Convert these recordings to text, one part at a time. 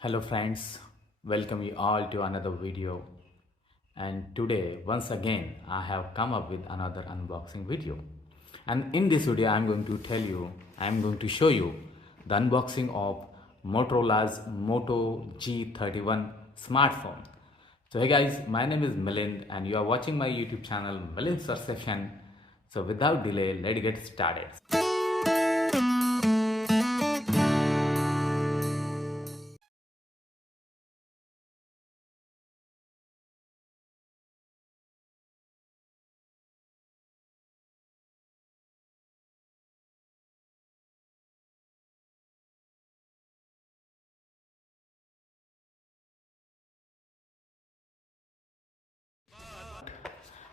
Hello friends, welcome you all to another video, and today once again I have come up with another unboxing video. And in this video I am going to show you the unboxing of Motorola's Moto G31 smartphone. So hey guys, my name is Milind and you are watching my YouTube channel Milind's Perception. So without delay, let's get started.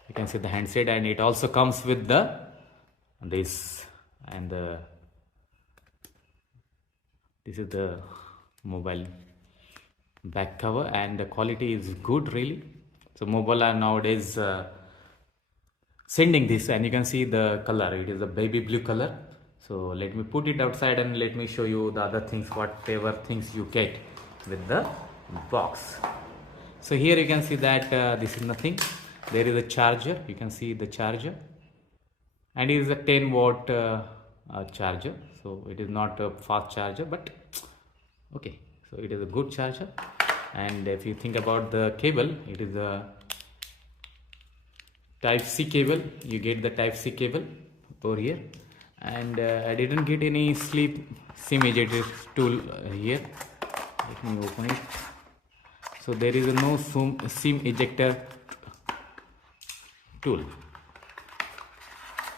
You can see the handset, and it also comes with the this and this is the mobile back cover, and the quality is good really. So mobile are nowadays sending this, and you can see the color, it is a baby blue color. So let me put it outside and let me show you the other things, whatever things you get with the box. So here you can see that this is nothing. There is a charger, you can see the charger, and it is a 10 watt charger. So it is not a fast charger, but okay, so it is a good charger. And if you think about the cable, it is a type C cable. You get the type C cable over here, and I didn't get any SIM ejector tool here. Let me open it. So there is no SIM ejector tool.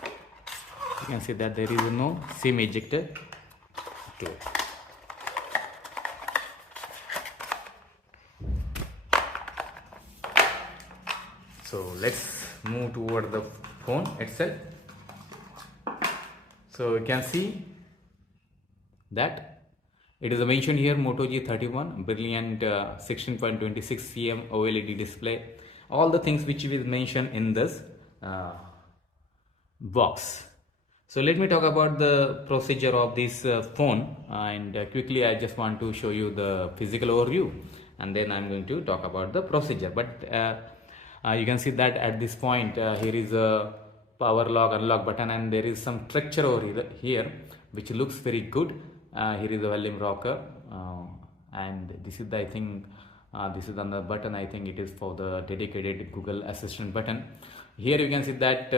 You can see that there is no SIM ejector tool. So let's move toward the phone itself. So you can see that it is mentioned here Moto G31 brilliant 16.26 cm OLED display. All the things which is mentioned in this box. So let me talk about the procedure of this phone, and quickly I just want to show you the physical overview, and then I'm going to talk about the procedure. But you can see that at this point here is a power lock unlock button, and there is some structure over here which looks very good. Here is the volume rocker, and this is the, I think this is on the button. I think it is for the dedicated Google Assistant button. Here you can see that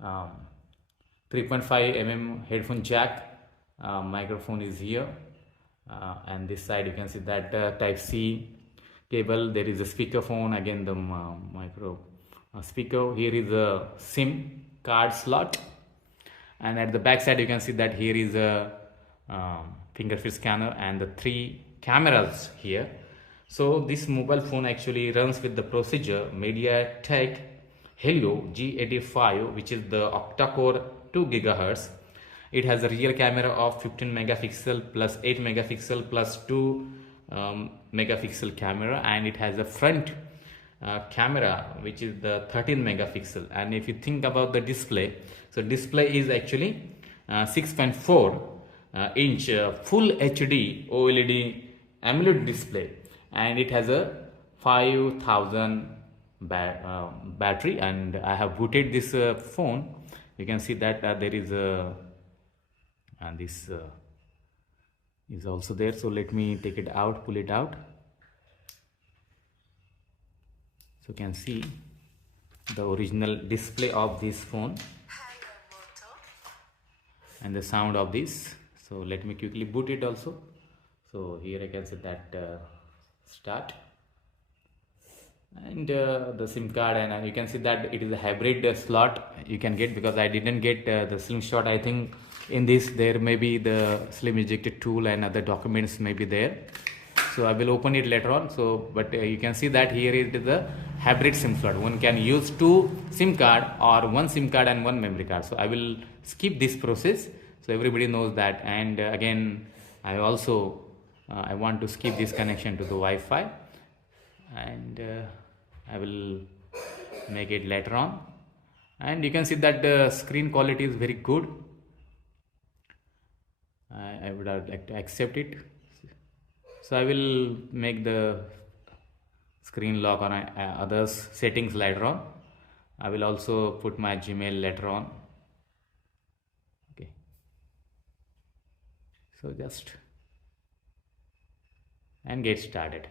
3.5 mm headphone jack, microphone is here, and this side you can see that type C cable. There is a speaker phone, again the micro speaker. Here is a SIM card slot, and at the back side you can see that here is a fingerprint scanner and the 3 cameras here. So this mobile phone actually runs with the procedure MediaTek Helio G85, which is the octa-core 2 GHz. It has a rear camera of 15 megapixel plus 8 megapixel plus 2 megapixel camera, and it has a front camera which is the 13 megapixel. And if you think about the display, so display is actually 6.4 inch full HD OLED AMOLED display, and it has a 5000 battery. And I have booted this phone. You can see that there is a and this is also there. So let me take it out, pull it out. So you can see the original display of this phone and the sound of this. So let me quickly boot it also. So here I can see that start, and the SIM card, and you can see that it is a hybrid slot you can get, because I didn't get the slim shot. I think in this there may be the slim ejector tool and other documents may be there. So I will open it later on. So but you can see that here it is the hybrid SIM slot. One can use 2 SIM card or 1 SIM card and 1 memory card. So I will skip this process so everybody knows that. And again I also I want to skip this connection to the Wi-Fi, and I will make it later on. And you can see that the screen quality is very good. I would have like to accept it. So I will make the screen lock on others settings later on. I will also put my Gmail later on. Okay, so just and get started.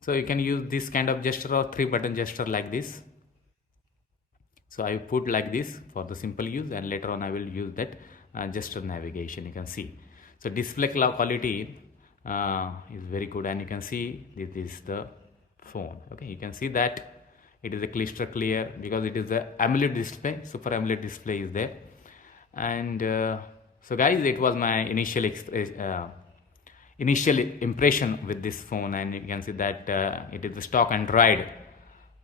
So you can use this kind of gesture or 3-button gesture like this. So I put like this for the simple use, and later on I will use that gesture navigation. You can see. So display quality is very good, and you can see this is the phone. Okay, you can see that it is a crystal clear because it is the AMOLED display. Super AMOLED display is there. And so guys, it was my initial impression with this phone, and you can see that it is the stock Android.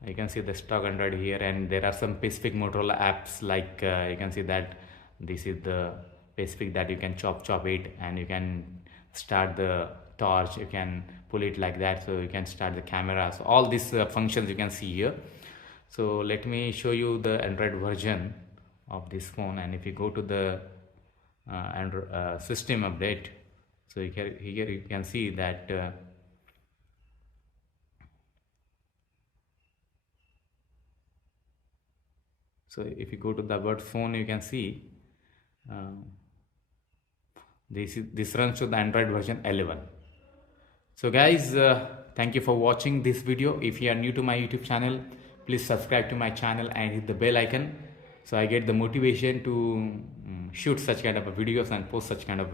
You can see the stock Android here, and there are some specific Motorola apps like you can see that this is the specific that you can chop it, and you can start the torch, you can pull it like that, so you can start the camera. So all these functions you can see here. So let me show you the Android version of this phone, and if you go to the Android system update, so here you can see that so if you go to the about phone, you can see this runs to the Android version 11. So guys, thank you for watching this video. If you are new to my YouTube channel, please subscribe to my channel and hit the bell icon, so I get the motivation to shoot such kind of videos and post such kind of